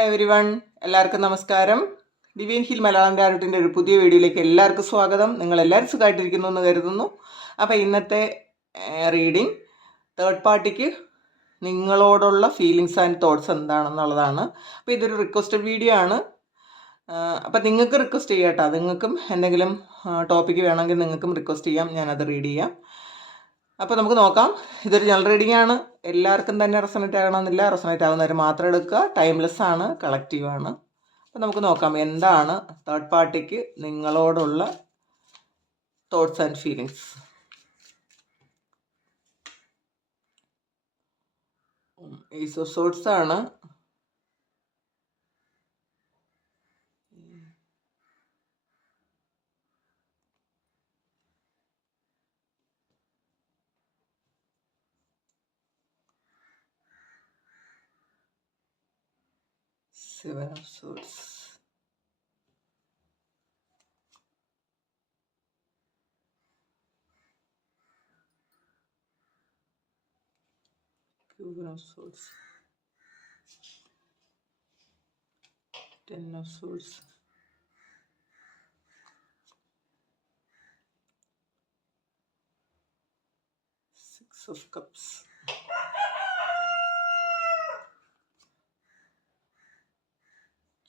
Hi every one, എല്ലാവർക്കും നമസ്കാരം. Divine hill Malayalam ടാരോട്ടിൻ്റെ ഒരു പുതിയ വീഡിയോയിലേക്ക് എല്ലാവർക്കും സ്വാഗതം. നിങ്ങളെല്ലാവരും സുഖമായിട്ടിരിക്കുന്നു എന്ന് കരുതുന്നു. അപ്പോൾ ഇന്നത്തെ റീഡിങ് തേർഡ് പാർട്ടിക്ക് നിങ്ങളോടുള്ള ഫീലിങ്സ് ആൻഡ് തോട്ട്സ് എന്താണെന്നുള്ളതാണ്. അപ്പോൾ ഇതൊരു റിക്വസ്റ്റഡ് വീഡിയോ ആണ്. അപ്പോൾ നിങ്ങൾക്ക് റിക്വസ്റ്റ് ചെയ്യാം കേട്ടോ. നിങ്ങൾക്കും എന്തെങ്കിലും ടോപ്പിക്ക് വേണമെങ്കിൽ നിങ്ങൾക്കും റിക്വസ്റ്റ് ചെയ്യാം, ഞാനത് റീഡ് ചെയ്യാം. അപ്പോൾ നമുക്ക് നോക്കാം. ഇതൊരു ജനറൽ റീഡിംഗ് ആണ്. എല്ലാവർക്കും തന്നെ റെസണേറ്റ് ആകണമെന്നില്ല. റെസണേറ്റ് ആകുന്നവർ മാത്രം എടുക്കുക. ടൈംലെസ് ആണ്, കളക്റ്റീവ് ആണ്. അപ്പോൾ നമുക്ക് നോക്കാം എന്താണ് തേർഡ് പാർട്ടിക്ക് നിങ്ങളോടുള്ള thoughts and feelings. Is of sorts ആണ്. Seven of Swords. Queen of Swords. Ten of Swords. Six of Cups.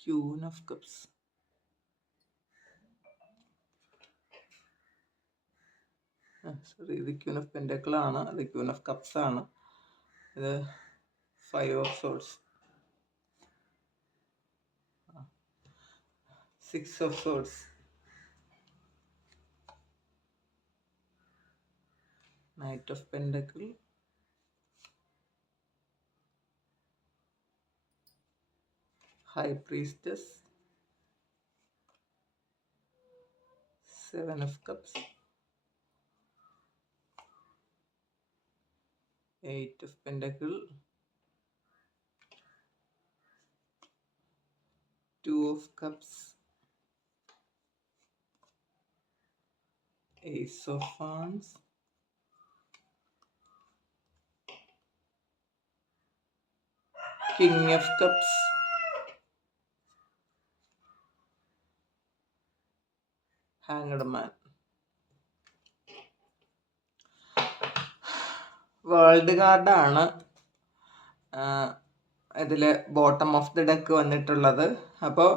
Queen of Cups. ഇത് ക്യൂൻ ഓഫ് പെൻഡക്കിൾ ആണ്. അത് ക്യൂൻ ഓഫ് കപ്സ് ആണ്. ഇത് five of sorts. Six of sorts. Knight of pentacle. High Priestess. Seven of Cups. Eight of Pentacle. Two of Cups. Ace of Wands. King of Cups. Hanged Man. World കാർഡാണ് ഇതിൽ bottom of the deck വന്നിട്ടുള്ളത്. അപ്പോൾ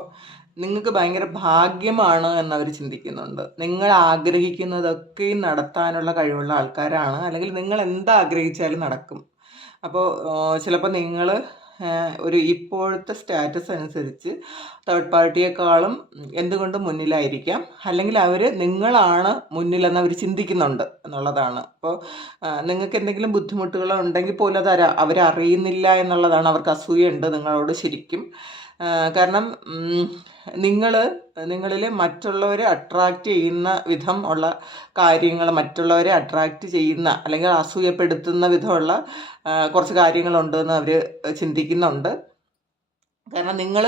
നിങ്ങൾക്ക് ഭയങ്കര ഭാഗ്യമാണ് എന്നവർ ചിന്തിക്കുന്നുണ്ട്. നിങ്ങൾ ആഗ്രഹിക്കുന്നതൊക്കെയും നടത്താനുള്ള കഴിവുള്ള ആൾക്കാരാണ്. അല്ലെങ്കിൽ നിങ്ങൾ എന്താഗ്രഹിച്ചാലും നടക്കും. അപ്പോൾ ചിലപ്പോൾ നിങ്ങൾ ഒരു ഇപ്പോഴത്തെ സ്റ്റാറ്റസ് അനുസരിച്ച് തേർഡ് പാർട്ടിയെക്കാളും എന്തുകൊണ്ടും മുന്നിലായിരിക്കാം. അല്ലെങ്കിൽ അവർ നിങ്ങളാണ് മുന്നിലെന്ന് അവർ ചിന്തിക്കുന്നുണ്ട് എന്നുള്ളതാണ്. അപ്പോൾ നിങ്ങൾക്ക് എന്തെങ്കിലും ബുദ്ധിമുട്ടുകളോ ഉണ്ടെങ്കിൽ പോലും അത് അവരറിയുന്നില്ല എന്നുള്ളതാണ്. അവർക്ക് അസൂയുണ്ട് നിങ്ങളോട് ശരിക്കും. കാരണം നിങ്ങളിൽ മറ്റുള്ളവരെ അട്രാക്റ്റ് ചെയ്യുന്ന വിധം ഉള്ള കാര്യങ്ങൾ, മറ്റുള്ളവരെ അട്രാക്റ്റ് ചെയ്യുന്ന അല്ലെങ്കിൽ അസൂയപ്പെടുത്തുന്ന വിധമുള്ള കുറച്ച് കാര്യങ്ങളുണ്ടെന്ന് അവർ ചിന്തിക്കുന്നുണ്ട്. കാരണം നിങ്ങൾ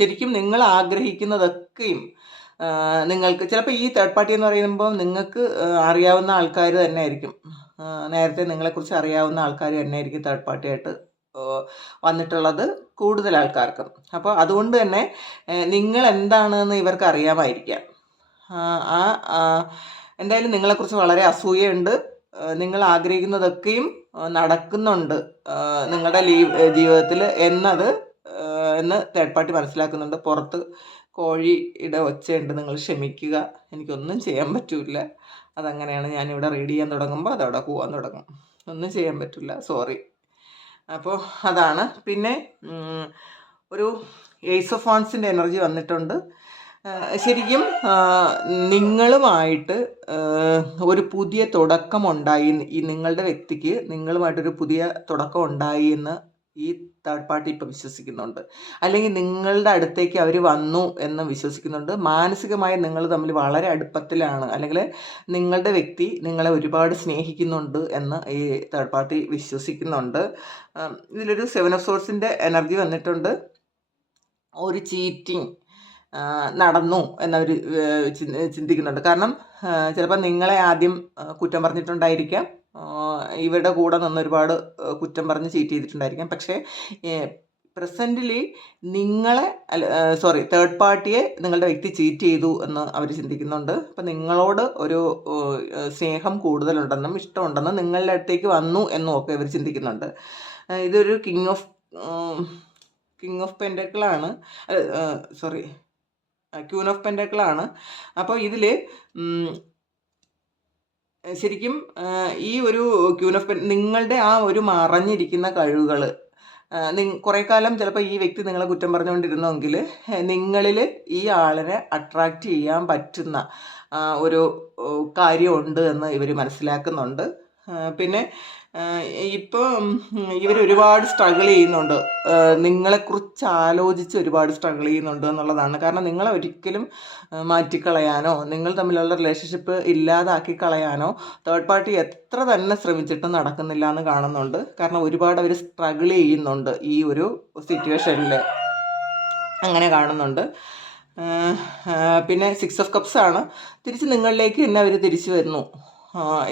ശരിക്കും നിങ്ങൾ ആഗ്രഹിക്കുന്നതൊക്കെയും നിങ്ങൾക്ക് ചിലപ്പോൾ ഈ തേർഡ് പാർട്ടി എന്ന് പറയുമ്പോൾ നിങ്ങൾക്ക് അറിയാവുന്ന ആൾക്കാർ തന്നെ ആയിരിക്കും. നേരത്തെ നിങ്ങളെക്കുറിച്ച് അറിയാവുന്ന ആൾക്കാർ തന്നെ ആയിരിക്കും തേർഡ് പാർട്ടിയായിട്ട് വന്നിട്ടുള്ളത് കൂടുതൽ ആൾക്കാർക്കും. അപ്പോൾ അതുകൊണ്ട് തന്നെ നിങ്ങൾ എന്താണെന്ന് ഇവർക്ക് അറിയാമായിരിക്കാം. എന്തായാലും നിങ്ങളെക്കുറിച്ച് വളരെ അസൂയുണ്ട്. നിങ്ങൾ ആഗ്രഹിക്കുന്നതൊക്കെയും നടക്കുന്നുണ്ട് നിങ്ങളുടെ ജീവിതത്തിൽ എന്ന് തേർഡ് പാർട്ടി മനസ്സിലാക്കുന്നുണ്ട്. പുറത്ത് കോഴിയുടെ ഒച്ചയുണ്ട്, നിങ്ങൾ ക്ഷമിക്കുക, എനിക്കൊന്നും ചെയ്യാൻ പറ്റില്ല. അതങ്ങനെയാണ്. ഞാനിവിടെ റീഡ് ചെയ്യാൻ തുടങ്ങുമ്പോൾ അതവിടെ പോകാൻ തുടങ്ങും. ഒന്നും ചെയ്യാൻ പറ്റില്ല, സോറി. അപ്പോൾ അതാണ്. പിന്നെ ഒരു ഏസ് ഓഫ് വാൻസിൻ്റെ എനർജി വന്നിട്ടുണ്ട്. ശരിക്കും നിങ്ങളുമായിട്ട് ഒരു പുതിയ തുടക്കമുണ്ടായി, ഈ നിങ്ങളുടെ വ്യക്തിക്ക് നിങ്ങളുമായിട്ടൊരു പുതിയ തുടക്കം ഉണ്ടായി എന്ന് ഈ തേർഡ് പാർട്ടി ഇപ്പോൾ വിശ്വസിക്കുന്നുണ്ട്. അല്ലെങ്കിൽ നിങ്ങളുടെ അടുത്തേക്ക് അവർ വന്നു എന്ന് വിശ്വസിക്കുന്നുണ്ട്. മാനസികമായി നിങ്ങൾ തമ്മിൽ വളരെ അടുപ്പത്തിലാണ്. അല്ലെങ്കിൽ നിങ്ങളുടെ വ്യക്തി നിങ്ങളെ ഒരുപാട് സ്നേഹിക്കുന്നുണ്ട് എന്ന് ഈ തേർഡ് പാർട്ടി വിശ്വസിക്കുന്നുണ്ട്. ഇതിലൊരു സെവൻ ഓഫ് സോർട്സിൻ്റെ എനർജി വന്നിട്ടുണ്ട്. ഒരു ചീറ്റിംഗ് നടന്നു എന്നവർ ചിന്തിക്കുന്നുണ്ട്. കാരണം ചിലപ്പോൾ നിങ്ങളെ ആദ്യം കുറ്റം പറഞ്ഞിട്ടുണ്ടായിരിക്കാം, ഇവരുടെ കൂടെ നിന്ന് ഒരുപാട് കുറ്റം പറഞ്ഞ് ചീറ്റ് ചെയ്തിട്ടുണ്ടായിരിക്കാം. പക്ഷേ പ്രസൻറ്റിൽ നിങ്ങളെ തേർഡ് പാർട്ടിയെ നിങ്ങളുടെ വ്യക്തി ചീറ്റ് ചെയ്തു എന്ന് അവർ ചിന്തിക്കുന്നുണ്ട്. അപ്പം നിങ്ങളോട് ഒരു സ്നേഹം കൂടുതലുണ്ടെന്നും ഇഷ്ടമുണ്ടെന്നും നിങ്ങളുടെ അടുത്തേക്ക് വന്നു എന്നും ഒക്കെ ഇവർ ചിന്തിക്കുന്നുണ്ട്. ഇതൊരു കിങ് ഓഫ് പെൻഡക്കിളാണ്, ക്യൂൻ ഓഫ് പെൻഡക്കിളാണ്. അപ്പോൾ ഇതിൽ ശരിക്കും ഈ ഒരു ക്യൂൻ ഓഫ് നിങ്ങളുടെ ആ ഒരു മറഞ്ഞിരിക്കുന്ന കഴിവുകൾ കുറേ കാലം ചിലപ്പോൾ ഈ വ്യക്തി നിങ്ങളെ കുറ്റം പറഞ്ഞുകൊണ്ടിരുന്നെങ്കിൽ നിങ്ങളിൽ ഈ ആളിനെ അട്രാക്റ്റ് ചെയ്യാൻ പറ്റുന്ന ഒരു കാര്യമുണ്ട് എന്ന് ഇവർ മനസ്സിലാക്കുന്നുണ്ട്. പിന്നെ ഇപ്പോൾ ഇവർ ഒരുപാട് സ്ട്രഗിൾ ചെയ്യുന്നുണ്ട്, നിങ്ങളെക്കുറിച്ച് ആലോചിച്ച് ഒരുപാട് സ്ട്രഗിൾ ചെയ്യുന്നുണ്ട് എന്നുള്ളതാണ്. കാരണം നിങ്ങളെ ഒരിക്കലും മാറ്റിക്കളയാനോ നിങ്ങൾ തമ്മിലുള്ള റിലേഷൻഷിപ്പ് ഇല്ലാതാക്കി കളയാനോ തേർഡ് പാർട്ടി എത്ര തന്നെ ശ്രമിച്ചിട്ടും നടക്കുന്നില്ല എന്ന് കാണുന്നുണ്ട്. കാരണം ഒരുപാട് അവർ സ്ട്രഗിൾ ചെയ്യുന്നുണ്ട് ഈ ഒരു സിറ്റുവേഷനിൽ, അങ്ങനെ കാണുന്നുണ്ട്. പിന്നെ 6 ഓഫ് കപ്സ് ആണ്. തിരിച്ച് നിങ്ങളിലേക്ക് തന്നെ അവർ തിരിച്ചു വരുന്നു.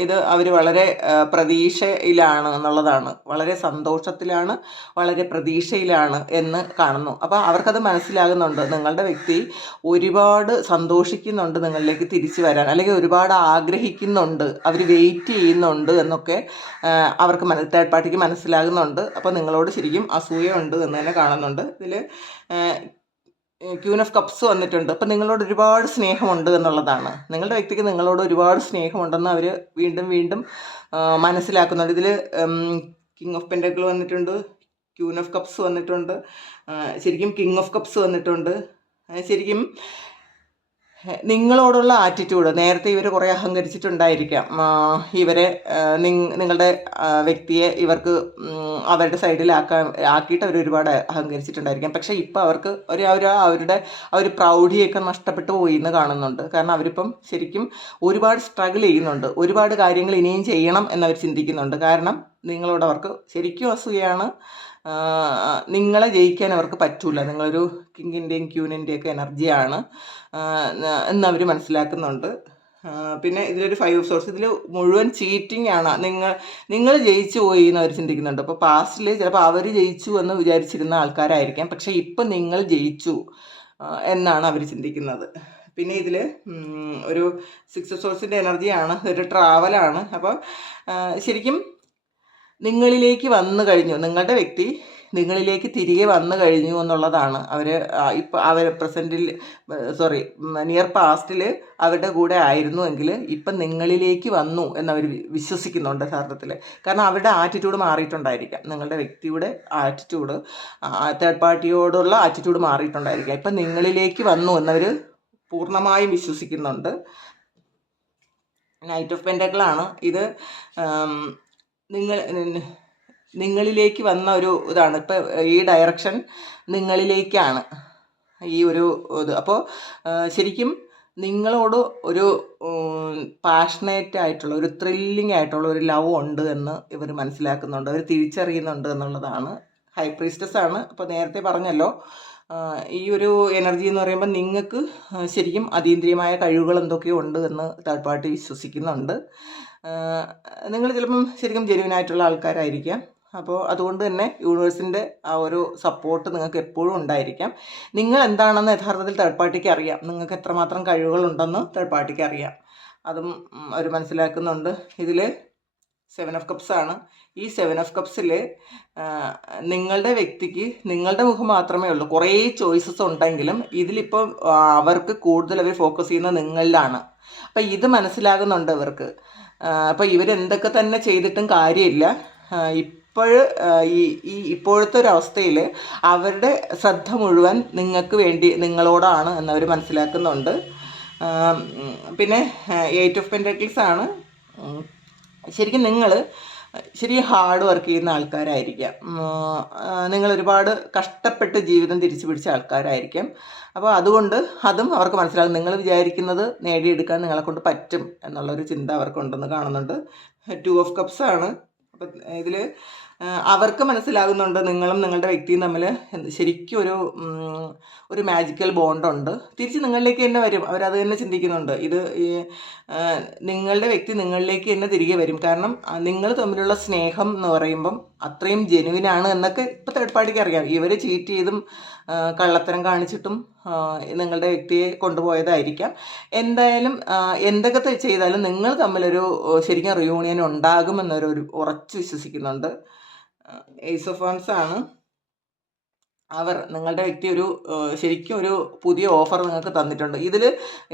ഇത് അവർ വളരെ പ്രതീക്ഷയിലാണ് എന്നുള്ളതാണ്, വളരെ സന്തോഷത്തിലാണ്, വളരെ പ്രതീക്ഷയിലാണ് എന്ന് കാണുന്നു. അപ്പോൾ അവർക്കത് മനസ്സിലാകുന്നുണ്ട്, നിങ്ങളുടെ വ്യക്തി ഒരുപാട് സന്തോഷിക്കുന്നുണ്ട് നിങ്ങളിലേക്ക് തിരിച്ചു വരാൻ, അല്ലെങ്കിൽ ഒരുപാട് ആഗ്രഹിക്കുന്നുണ്ട്, അവർ വെയിറ്റ് ചെയ്യുന്നുണ്ട് എന്നൊക്കെ അവർക്ക് തേർഡ് പാർട്ടിക്ക് മനസ്സിലാകുന്നുണ്ട്. അപ്പോൾ നിങ്ങളോട് ശരിക്കും അസൂയുണ്ട് എന്ന് തന്നെ കാണുന്നുണ്ട്. ഇതിൽ ക്യൂൻ ഓഫ് കപ്സ് വന്നിട്ടുണ്ട്. അപ്പം നിങ്ങളോട് ഒരുപാട് സ്നേഹമുണ്ട് എന്നുള്ളതാണ്, നിങ്ങളുടെ വ്യക്തിക്ക് നിങ്ങളോട് ഒരുപാട് സ്നേഹമുണ്ടെന്ന് അവർ വീണ്ടും വീണ്ടും മനസ്സിലാക്കുന്നുണ്ട്. ഇതിൽ കിങ് ഓഫ് പെൻഡക്കിൾ വന്നിട്ടുണ്ട്, ക്യൂൻ ഓഫ് കപ്സ് വന്നിട്ടുണ്ട്, ശരിക്കും കിങ് ഓഫ് കപ്സ് വന്നിട്ടുണ്ട്. ശരിക്കും നിങ്ങളോടുള്ള ആറ്റിറ്റ്യൂഡ്, നേരത്തെ ഇവർ കുറേ അഹങ്കരിച്ചിട്ടുണ്ടായിരിക്കാം, ഇവരെ നിങ്ങളുടെ വ്യക്തിയെ ഇവർക്ക് അവരുടെ ആക്കിയിട്ട് അവർ ഒരുപാട് അഹങ്കരിച്ചിട്ടുണ്ടായിരിക്കാം. പക്ഷേ ഇപ്പോൾ അവർക്ക് അവരുടെ ആ ഒരു പ്രൗഢിയൊക്കെ നഷ്ടപ്പെട്ടു പോയി എന്ന് കാണുന്നുണ്ട്. കാരണം അവരിപ്പം ശരിക്കും ഒരുപാട് സ്ട്രഗിൾ ചെയ്യുന്നുണ്ട്, ഒരുപാട് കാര്യങ്ങൾ ഇനിയും ചെയ്യണം എന്നവർ ചിന്തിക്കുന്നുണ്ട്. കാരണം നിങ്ങളോട് അവർക്ക് ശരിക്കും അസൂയാണ്, നിങ്ങളെ ജയിക്കാൻ അവർക്ക് പറ്റൂല, നിങ്ങളൊരു കിങ്ങിൻ്റെയും ക്യൂനിൻ്റെയൊക്കെ എനർജിയാണ് എന്നവർ മനസ്സിലാക്കുന്നുണ്ട്. പിന്നെ ഇതിലൊരു 5 ഓഫ് സോർട്സ്, ഇതിൽ മുഴുവൻ ചീറ്റിംഗ് ആണ്, നിങ്ങൾ ജയിച്ചു പോയി എന്ന് അവർ ചിന്തിക്കുന്നുണ്ട്. അപ്പോൾ പാസ്റ്റിൽ ചിലപ്പോൾ അവർ ജയിച്ചു എന്ന് വിചാരിച്ചിരുന്ന ആൾക്കാരായിരിക്കാം, പക്ഷേ ഇപ്പം നിങ്ങൾ ജയിച്ചു എന്നാണ് അവർ ചിന്തിക്കുന്നത്. പിന്നെ ഇതിൽ ഒരു 6 ഓഫ് സോർട്സിൻ്റെ എനർജിയാണ്, ഒരു ട്രാവലാണ്. അപ്പോൾ ശരിക്കും നിങ്ങളിലേക്ക് വന്നു കഴിഞ്ഞു, നിങ്ങളുടെ വ്യക്തി നിങ്ങളിലേക്ക് തിരികെ വന്നു കഴിഞ്ഞു എന്നുള്ളതാണ്. അവർ പ്രസൻറ്റിൽ നിയർ പാസ്റ്റിൽ അവരുടെ കൂടെ ആയിരുന്നുവെങ്കിൽ ഇപ്പം നിങ്ങളിലേക്ക് വന്നു എന്നവർ വിശ്വസിക്കുന്നുണ്ട് യഥാർത്ഥത്തിൽ. കാരണം അവരുടെ ആറ്റിറ്റ്യൂഡ് മാറിയിട്ടുണ്ടായിരിക്കാം, നിങ്ങളുടെ വ്യക്തിയുടെ ആറ്റിറ്റ്യൂഡ്, തേർഡ് പാർട്ടിയോടുള്ള ആറ്റിറ്റ്യൂഡ് മാറിയിട്ടുണ്ടായിരിക്കാം. ഇപ്പം നിങ്ങളിലേക്ക് വന്നു എന്നവർ പൂർണ്ണമായും വിശ്വസിക്കുന്നുണ്ട്. നൈറ്റ് ഓഫ് പെൻഡക്കിളാണ്. ഇത് നിങ്ങളിലേക്ക് വന്ന ഒരു ഇതാണ്. ഇപ്പം ഈ ഡയറക്ഷൻ നിങ്ങളിലേക്കാണ് ഈ ഒരു ഇത്. അപ്പോൾ ശരിക്കും നിങ്ങളോട് ഒരു പാഷനേറ്റ് ആയിട്ടുള്ള, ഒരു ത്രില്ലിംഗ് ആയിട്ടുള്ള ഒരു ലവ് ഉണ്ട് എന്ന് ഇവർ മനസ്സിലാക്കുന്നുണ്ട്, അവർ തിരിച്ചറിയുന്നുണ്ട് എന്നുള്ളതാണ്. ഹൈ പ്രീസ്റ്റസ് ആണ്. അപ്പോൾ നേരത്തെ പറഞ്ഞല്ലോ, ഈ ഒരു എനർജി എന്ന് പറയുമ്പോൾ നിങ്ങൾക്ക് ശരിക്കും അതീന്ദ്രിയമായ കഴിവുകൾ എന്തൊക്കെയോ ഉണ്ട് എന്ന് തേർഡ് പാർട്ടി വിശ്വസിക്കുന്നുണ്ട്. നിങ്ങൾ ചിലപ്പം ശരിക്കും ജെന്യുവനായിട്ടുള്ള ആൾക്കാരായിരിക്കാം. അപ്പോൾ അതുകൊണ്ട് തന്നെ യൂണിവേഴ്സിൻ്റെ ആ ഒരു സപ്പോർട്ട് നിങ്ങൾക്ക് എപ്പോഴും ഉണ്ടായിരിക്കാം. നിങ്ങൾ എന്താണെന്ന് യഥാർത്ഥത്തിൽ തേർഡ് പാർട്ടിക്ക് അറിയാം, നിങ്ങൾക്ക് എത്രമാത്രം കഴിവുകളുണ്ടെന്ന് തേർഡ് പാർട്ടിക്ക് അറിയാം, അതും അവർ മനസ്സിലാക്കുന്നുണ്ട്. ഇതിൽ 7 ഓഫ് കപ്സ് ആണ്. ഈ 7 ഓഫ് കപ്സിൽ നിങ്ങളുടെ വ്യക്തിക്ക് നിങ്ങളുടെ മുഖം മാത്രമേ ഉള്ളൂ, കുറേ ചോയ്സസ് ഉണ്ടെങ്കിലും ഇതിലിപ്പോൾ അവർക്ക് കൂടുതൽ അവർ ഫോക്കസ് ചെയ്യുന്നത് നിങ്ങളിലാണ്. അപ്പം ഇത് മനസ്സിലാകുന്നുണ്ട് ഇവർക്ക്. അപ്പോൾ ഇവരെന്തൊക്കെ തന്നെ ചെയ്തിട്ടും കാര്യമില്ല, ഇപ്പോഴത്തെ ഒരു അവസ്ഥയിൽ അവരുടെ ശ്രദ്ധ മുഴുവൻ നിങ്ങൾക്ക് വേണ്ടി, നിങ്ങളോടാണ് എന്നവർ മനസ്സിലാക്കുന്നുണ്ട്. പിന്നെ 8 ഓഫ് പെൻഡക്കിൾസ് ആണ്. ശരിക്കും നിങ്ങൾ ഹാർഡ് വർക്ക് ചെയ്യുന്ന ആൾക്കാരായിരിക്കാം, നിങ്ങൾ ഒരുപാട് കഷ്ടപ്പെട്ട് ജീവിതം തിരിച്ചു പിടിച്ച ആൾക്കാരായിരിക്കാം. അപ്പോൾ അതുകൊണ്ട് അതും അവർക്ക് മനസ്സിലാകും, നിങ്ങൾ വിചാരിക്കുന്നത് നേടിയെടുക്കാൻ നിങ്ങളെ കൊണ്ട് പറ്റും എന്നുള്ളൊരു ചിന്ത അവർക്കുണ്ടെന്ന് കാണുന്നുണ്ട്. 2 ഓഫ് കപ്സ് ആണ്. അപ്പം ഇതിൽ അവർക്ക് മനസ്സിലാകുന്നുണ്ട് നിങ്ങളും നിങ്ങളുടെ വ്യക്തിയും തമ്മിൽ ശരിക്കും ഒരു മാജിക്കൽ ബോണ്ടുണ്ട്. തിരിച്ച് നിങ്ങളിലേക്ക് തന്നെ വരും, അവരത് തന്നെ ചിന്തിക്കുന്നുണ്ട്. ഇത് നിങ്ങളുടെ വ്യക്തി നിങ്ങളിലേക്ക് തന്നെ തിരികെ വരും. കാരണം നിങ്ങൾ തമ്മിലുള്ള സ്നേഹം എന്ന് പറയുമ്പം അത്രയും ജെനുവിനാണ് എന്നൊക്കെ ഇപ്പോൾ തേർഡ് പാർട്ടിക്ക് അറിയാം. ഇവർ ചീറ്റ് ചെയ്തും കള്ളത്തരം കാണിച്ചിട്ടും നിങ്ങളുടെ വ്യക്തിയെ കൊണ്ടുപോയതായിരിക്കാം. എന്തായാലും എന്തൊക്കെ ചെയ്താലും നിങ്ങൾ തമ്മിലൊരു ശരിക്കും റിയൂണിയൻ ഉണ്ടാകുമെന്നൊരു ഉറച്ചു വിശ്വസിക്കുന്നുണ്ട്. ഏസ് ഓഫ് വാൻസ് ആണ്. അവർ നിങ്ങളുടെ വ്യക്തി ശരിക്കും ഒരു പുതിയ ഓഫർ നിങ്ങൾക്ക് തന്നിട്ടുണ്ട്. ഇതിൽ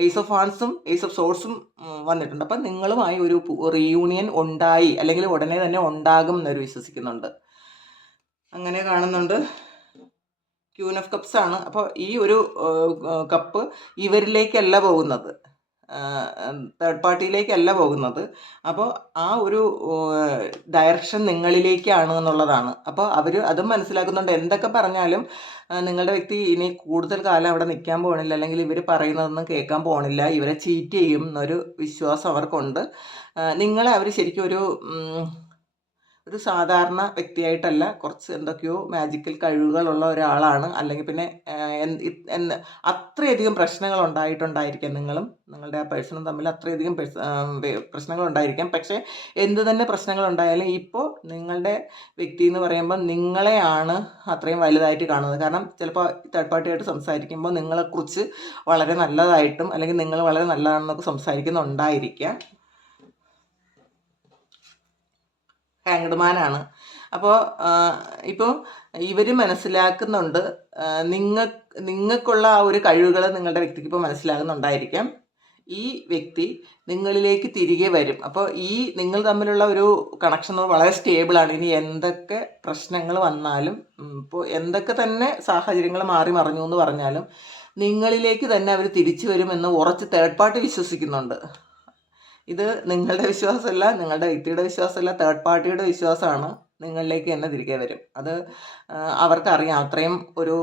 ഏസ് ഓഫ് വാൻസും ഏസ് ഓഫ് സോഴ്സും വന്നിട്ടുണ്ട്. അപ്പം നിങ്ങളുമായി ഒരു റീയൂണിയൻ ഉണ്ടായി, അല്ലെങ്കിൽ ഉടനെ തന്നെ ഉണ്ടാകും എന്നൊരു വിശ്വസിക്കുന്നുണ്ട്. അങ്ങനെ കാണുന്നുണ്ട്. ക്യൂൻ ഓഫ് കപ്സ് ആണ്. അപ്പോൾ ഈ ഒരു കപ്പ് ഇവരിലേക്കല്ല പോകുന്നത്, തേർഡ് പാർട്ടിയിലേക്കല്ല പോകുന്നത്. അപ്പോൾ ആ ഒരു ഡയറക്ഷൻ നിങ്ങളിലേക്കാണ് എന്നുള്ളതാണ്. അപ്പോൾ അവർ അതും മനസ്സിലാക്കുന്നുണ്ട്. എന്തൊക്കെ പറഞ്ഞാലും നിങ്ങളുടെ വ്യക്തി ഇനി കൂടുതൽ കാലം അവിടെ നിൽക്കാൻ പോകണില്ല, അല്ലെങ്കിൽ ഇവർ പറയുന്നതൊന്നും കേൾക്കാൻ പോകണില്ല, ഇവരെ ചീറ്റ് ചെയ്യും എന്നൊരു വിശ്വാസം അവർക്കുണ്ട്. നിങ്ങളെ അവർ ശരിക്കും ഒരു സാധാരണ വ്യക്തിയായിട്ടല്ല, കുറച്ച് എന്തൊക്കെയോ മാജിക്കൽ കഴിവുകളുള്ള ഒരാളാണ്. അല്ലെങ്കിൽ പിന്നെ അത്രയധികം പ്രശ്നങ്ങൾ ഉണ്ടായിട്ടുണ്ടായിരിക്കാം, നിങ്ങളും നിങ്ങളുടെ ആ പേഴ്സണും തമ്മിൽ അത്രയധികം പ്രശ്നങ്ങൾ ഉണ്ടായിരിക്കാം. പക്ഷേ എന്ത് തന്നെ പ്രശ്നങ്ങൾ ഉണ്ടായാലും ഇപ്പോൾ നിങ്ങളുടെ വ്യക്തി എന്ന് പറയുമ്പോൾ നിങ്ങളെയാണ് അത്രയും വലുതായിട്ട് കാണുന്നത്. കാരണം ചിലപ്പോൾ തേർഡ് പാർട്ടിയായിട്ട് സംസാരിക്കുമ്പോൾ നിങ്ങളെക്കുറിച്ച് വളരെ നല്ലതായിട്ടും, അല്ലെങ്കിൽ നിങ്ങൾ വളരെ നല്ലതാണെന്നൊക്കെ സംസാരിക്കുന്നുണ്ടായിരിക്കാം. ഹാങ്ഡ്മാനാണ്. അപ്പോൾ ഇപ്പോൾ ഇവർ മനസ്സിലാക്കുന്നുണ്ട് നിങ്ങൾക്കുള്ള ആ ഒരു കഴിവുകൾ നിങ്ങളുടെ വ്യക്തിക്ക് ഇപ്പോൾ മനസ്സിലാകുന്നുണ്ടായിരിക്കാം. ഈ വ്യക്തി നിങ്ങളിലേക്ക് തിരികെ വരും. അപ്പോൾ നിങ്ങൾ തമ്മിലുള്ള ഒരു കണക്ഷൻ വളരെ സ്റ്റേബിളാണ്. ഇനി എന്തൊക്കെ പ്രശ്നങ്ങൾ വന്നാലും, ഇപ്പോൾ എന്തൊക്കെ തന്നെ സാഹചര്യങ്ങൾ മാറി മറിഞ്ഞു എന്ന് പറഞ്ഞാലും നിങ്ങളിലേക്ക് തന്നെ അവർ തിരിച്ചു വരുമെന്ന് ഉറച്ച് തേർഡ് പാർട്ടി വിശ്വസിക്കുന്നുണ്ട്. ഇത് നിങ്ങളുടെ വിശ്വാസമല്ല, നിങ്ങളുടെ വ്യക്തിയുടെ വിശ്വാസമല്ല, തേർഡ് പാർട്ടിയുടെ വിശ്വാസമാണ്. നിങ്ങളിലേക്ക് തന്നെ തിരികെ വരും. അത് അവർക്കറിയാം. അത്രയും ഒരു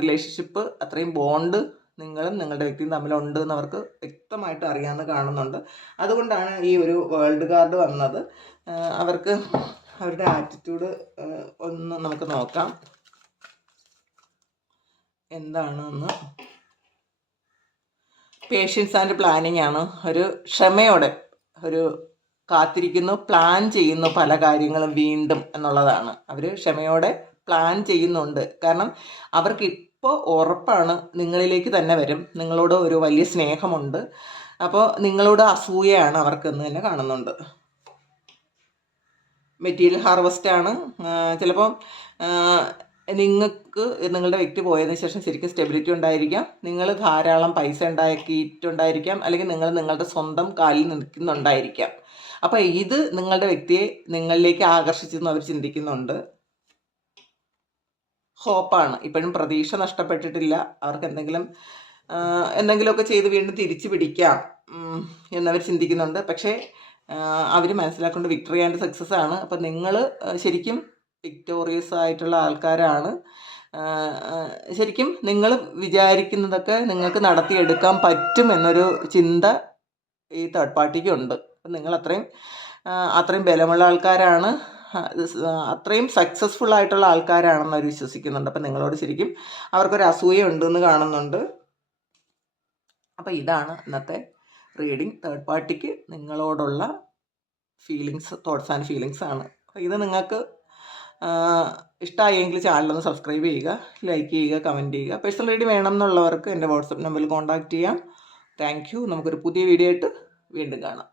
റിലേഷൻഷിപ്പ്, അത്രയും ബോണ്ട് നിങ്ങളും നിങ്ങളുടെ വ്യക്തിയും തമ്മിലുണ്ട് എന്ന് അവർക്ക് വ്യക്തമായിട്ട് അറിയാമെന്ന് കാണുന്നുണ്ട്. അതുകൊണ്ടാണ് ഈ ഒരു വേൾഡ് കാർഡ് വന്നത്. അവർക്ക് അവരുടെ ആറ്റിറ്റ്യൂഡ് ഒന്ന് നമുക്ക് നോക്കാം എന്താണെന്ന്. പേഷ്യൻസ് ആൻഡ് പ്ലാനിങ് ആണ്. ഒരു ക്ഷമയോടെ കാത്തിരിക്കുന്നു, പ്ലാൻ ചെയ്യുന്നു പല കാര്യങ്ങളും വീണ്ടും എന്നുള്ളതാണ്. അവർ ക്ഷമയോടെ പ്ലാൻ ചെയ്യുന്നുണ്ട്. കാരണം അവർക്ക് ഇപ്പോൾ ഉറപ്പാണ് നിങ്ങളിലേക്ക് തന്നെ വരും. നിങ്ങളോട് ഒരു വലിയ സ്നേഹമുണ്ട്. അപ്പോൾ നിങ്ങളോട് അസൂയയാണ് അവർക്കെന്ന് തന്നെ കാണുന്നുണ്ട്. മെറ്റീരിയൽ ഹാർവസ്റ്റ് ആണ്. ചിലപ്പോൾ നിങ്ങൾക്ക് നിങ്ങളുടെ വ്യക്തി പോയതിനു ശേഷം ശരിക്കും സ്റ്റെബിലിറ്റി ഉണ്ടായിരിക്കാം. നിങ്ങൾ ധാരാളം പൈസ ഉണ്ടാക്കിയിട്ടുണ്ടായിരിക്കാം, അല്ലെങ്കിൽ നിങ്ങൾ നിങ്ങളുടെ സ്വന്തം കാലിൽ നിൽക്കുന്നുണ്ടായിരിക്കാം. അപ്പോൾ ഇത് നിങ്ങളുടെ വ്യക്തിയെ നിങ്ങളിലേക്ക് ആകർഷിച്ചെന്ന് അവർ ചിന്തിക്കുന്നുണ്ട്. ഹോപ്പാണ്. ഇപ്പോഴും പ്രതീക്ഷ നഷ്ടപ്പെട്ടിട്ടില്ല. അവർക്ക് എന്തെങ്കിലുമൊക്കെ ചെയ്ത് വീണ്ടും തിരിച്ചു പിടിക്കാം എന്നവർ ചിന്തിക്കുന്നുണ്ട്. പക്ഷേ അവർ മനസ്സിലാക്കേണ്ട വിക്ടറി ആൻഡ് സക്സസ് ആണ്. അപ്പം നിങ്ങൾ ശരിക്കും വിക്ടോറിയസ് ആയിട്ടുള്ള ആൾക്കാരാണ്. ശരിക്കും നിങ്ങൾ വിചാരിക്കുന്നതൊക്കെ നിങ്ങൾക്ക് നടത്തിയെടുക്കാൻ പറ്റും എന്നൊരു ചിന്ത ഈ തേർഡ് പാർട്ടിക്കുണ്ട്. അപ്പം നിങ്ങൾ അത്രയും ബലമുള്ള ആൾക്കാരാണ്, അത്രയും സക്സസ്ഫുൾ ആയിട്ടുള്ള ആൾക്കാരാണെന്ന് അവർ വിശ്വസിക്കുന്നുണ്ട്. അപ്പം നിങ്ങളോട് ശരിക്കും അവർക്കൊരു അസൂയ ഉണ്ടെന്ന് കാണുന്നുണ്ട്. അപ്പം ഇതാണ് ഇന്നത്തെ റീഡിങ്. തേർഡ് പാർട്ടിക്ക് നിങ്ങളോടുള്ള തോട്ട്സ് ആൻഡ് ഫീലിങ്സ് ആണ്. അപ്പോൾ ഇത് നിങ്ങൾക്ക് ഇഷ്ടമായെങ്കിൽ ചാനലൊന്ന് സബ്സ്ക്രൈബ് ചെയ്യുക, ലൈക്ക് ചെയ്യുക, കമൻറ്റ് ചെയ്യുക. പേഴ്സണൽ റീഡിങ് വേണം എന്നുള്ളവർക്ക് എൻ്റെ വാട്സപ്പ് നമ്പറിൽ കോൺടാക്റ്റ് ചെയ്യാം. Thank you. നമുക്കൊരു പുതിയ വീഡിയോ ആയിട്ട് വീണ്ടും കാണാം.